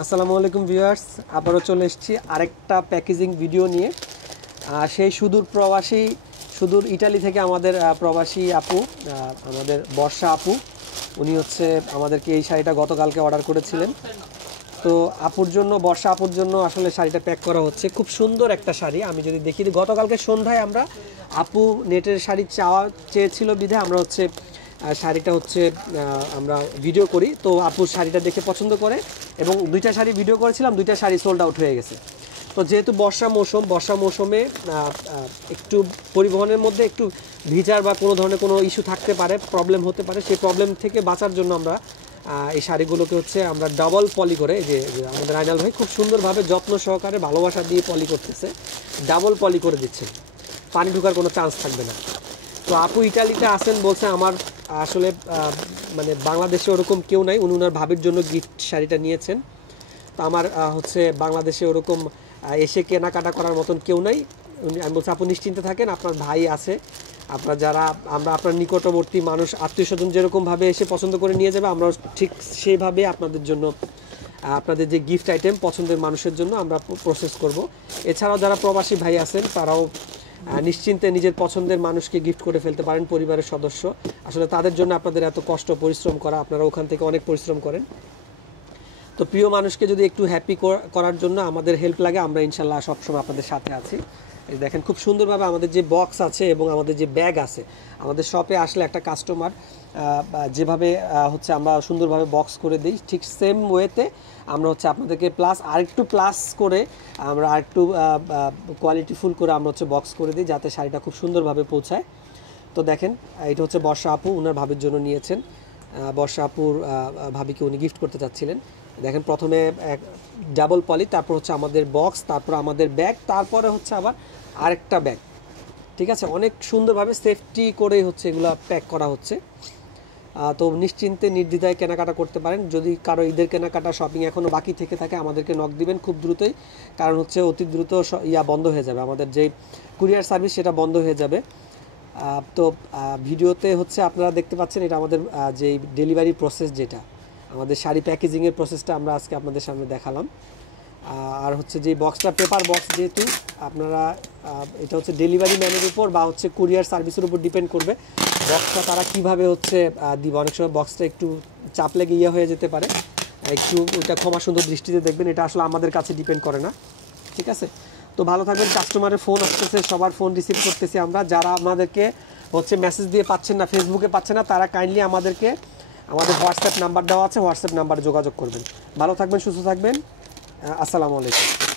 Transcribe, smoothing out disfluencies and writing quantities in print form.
আসসালামু আলাইকুম ভিউয়ার্স, আবারও চলে এসেছি আরেকটা প্যাকেজিং ভিডিও নিয়ে। সেই সুদূর ইটালি থেকে আমাদের প্রবাসী আপু, আমাদের বর্ষা আপু, উনি হচ্ছে আমাদেরকে এই শাড়িটা গতকালকে অর্ডার করেছিলেন। তো বর্ষা আপুর জন্য আসলে শাড়িটা প্যাক করা হচ্ছে। খুব সুন্দর একটা শাড়ি। আমি যদি দেখি, গতকালকে সন্ধ্যায় আমরা আপু নেটের শাড়ি চেয়েছিল বিধায় আমরা হচ্ছে শাড়িটা হচ্ছে আমরা ভিডিও করি। তো আপুর শাড়িটা দেখে পছন্দ করে এবং দুইটা শাড়ি ভিডিও করেছিলাম, দুইটা শাড়ি সোল্ড আউট হয়ে গেছে। তো যেহেতু বর্ষা মৌসুমে একটু পরিবহনের মধ্যে একটু ভিজার বা কোনো ধরনের কোনো ইস্যু থাকতে পারে, প্রবলেম হতে পারে। সেই প্রবলেম থেকে বাঁচার জন্য আমরা এই শাড়িগুলোকে হচ্ছে আমরা ডাবল পলি করে, যে আমাদের আইনাল ভাই খুব সুন্দরভাবে যত্ন সহকারে ভালোবাসা দিয়ে পলি করতেছে, ডাবল পলি করে দিচ্ছে, পানি ঢোকার কোনো চান্স থাকবে না। তো আপু ইটালিতে আসেন বলছে, আমার আসলে মানে বাংলাদেশে ওরকম কেউ নাই, উনি ওনার ভাবির জন্য গিফট শাড়িটা নিয়েছেন। তো আমার হচ্ছে বাংলাদেশে ওরকম এসে কেনাকাটা করার মতন কেউ নাই। আমি বলছি আপু নিশ্চিন্তে থাকেন, আপনার ভাই আছে, আপনার আমরা আপনার নিকটবর্তী মানুষ, আত্মীয় স্বজন যেরকমভাবে এসে পছন্দ করে নিয়ে যাবে, আমরা ঠিক সেইভাবে আপনাদের জন্য আপনাদের যে গিফট আইটেম পছন্দের মানুষের জন্য আমরা প্রসেস করব। এছাড়াও যারা প্রবাসী ভাই আছেন তারাও নিশ্চিন্তে নিজের পছন্দের মানুষকে গিফট করে ফেলতে পারেন, পরিবারের সদস্য। আসলে তাদের জন্য আপনাদের এত কষ্ট পরিশ্রম করা, আপনারা ওখান থেকে অনেক পরিশ্রম করেন। তো প্রিয় মানুষকে যদি একটু হ্যাপি করার জন্য আমাদের হেল্প লাগে, আমরা ইনশাল্লাহ সবসময় আপনাদের সাথে আছি। এই দেখেন খুব সুন্দরভাবে আমাদের যে বক্স আছে এবং আমাদের যে ব্যাগ আছে, আমাদের শপে আসলে একটা কাস্টমার যেভাবে হচ্ছে আমরা সুন্দরভাবে বক্স করে দিই, ঠিক সেম ওয়েতে আমরা হচ্ছে আপনাদেরকে আরেকটু প্লাস করে আমরা আরেকটু কোয়ালিটিফুল করে আমরা হচ্ছে বক্স করে দিই, যাতে শাড়িটা খুব সুন্দরভাবে পৌঁছায়। তো দেখেন এটা হচ্ছে বর্ষা আপু ওনার ভাবির জন্য নিয়েছেন। বর্ষা আপুর ভাবিকে উনি গিফট করতে চাচ্ছিলেন। দেখেন প্রথমে ডাবল পলি, তারপর হচ্ছে আমাদের বক্স, তারপর আমাদের ব্যাগ, তারপরে হচ্ছে আবার আরেকটা ব্যাগ। ঠিক আছে, অনেক সুন্দরভাবে সেফটি করে হচ্ছে এগুলো প্যাক করা হচ্ছে। তো নিশ্চিন্তে নির্দ্বিধায় কেনাকাটা করতে পারেন। যদি কারো ঈদের কেনাকাটা শপিং এখনও বাকি থেকে থাকে আমাদেরকে নক দিবেন খুব দ্রুতই, কারণ হচ্ছে অতি দ্রুত বন্ধ হয়ে যাবে, আমাদের যে কুরিয়ার সার্ভিস সেটা বন্ধ হয়ে যাবে। তো ভিডিওতে হচ্ছে আপনারা দেখতে পাচ্ছেন এটা আমাদের যে ডেলিভারি প্রসেস, যেটা আমাদের শাড়ি প্যাকেজিংয়ের প্রসেসটা আমরা আজকে আপনাদের সামনে দেখালাম। আর হচ্ছে যে বক্সটা পেপার বক্স, যেহেতু আপনারা এটা হচ্ছে ডেলিভারি ম্যানের উপর বা হচ্ছে কুরিয়ার সার্ভিসের উপর ডিপেন্ড করবে বক্সটা তারা কিভাবে হচ্ছে দিবে। অনেক সময় বক্সটা একটু চাপ লেগে হয়ে যেতে পারে, একটু ওইটা ক্ষমা সুন্দর দৃষ্টিতে দেখবেন, এটা আসলে আমাদের কাছে ডিপেন্ড করে না। ঠিক আছে, তো ভালো থাকবেন। কাস্টমারের ফোন আসতেছে, সবার ফোন রিসিভ করতেছি আমরা। যারা আমাদেরকে হচ্ছে মেসেজ দিয়ে পাচ্ছেন না, ফেসবুকে পাচ্ছেন না, তারা কাইন্ডলি আমাদের হোয়াটসঅ্যাপ নাম্বার দেওয়া আছে, হোয়াটসঅ্যাপ নাম্বারে যোগাযোগ করবেন। ভালো থাকবেন, সুস্থ থাকবেন। আসসালামু আলাইকুম।